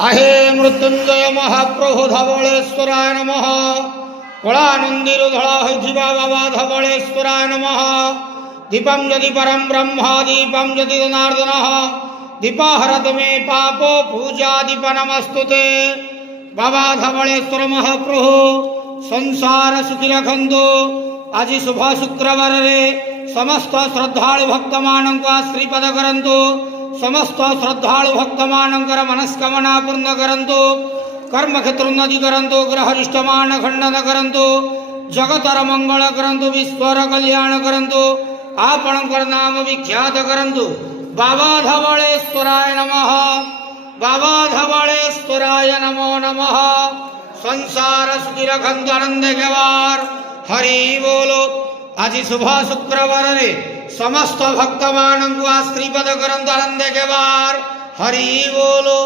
आहे मृत्युंजय महाप्रभु धवलेश्वराय नमः। कलानंदीर धड़ा होइथिबा बाबा धवलेश्वराय नमः। दीपं यदि परम ब्रह्म दीपं यदि जनार्दनः दीपाहरत मे पापो पूजा दीप नमस्तुते। बाबा धवलेश्वर महाप्रभु संसार सुखी रखंतु। आज शुभ शुक्रवार रे समस्त श्रद्धालु भक्त मानक श्रीपद करंतु। समस्त श्रद्धालु भक्त मानकर मनस्कामना पूर्ण करंतु। कर्म क्षेत्र उन्नति करंतु। ग्रहरिष्टमान खंडन करंतु। जगतर मंगल करंतु। विश्वर कल्याण करंतु। आपणकर नाम विख्यात करंतु। बाबा धवलेश्वराय नमः। बाबा धवलेश्वराय नमो नमः। संसार सुखी रखंतु आनंद केवार हरि बोलो। आज शुभ शुक्रवार रे समस्त भक्त मानक श्रीपद करंतु आनंद केवार हरि बोलो।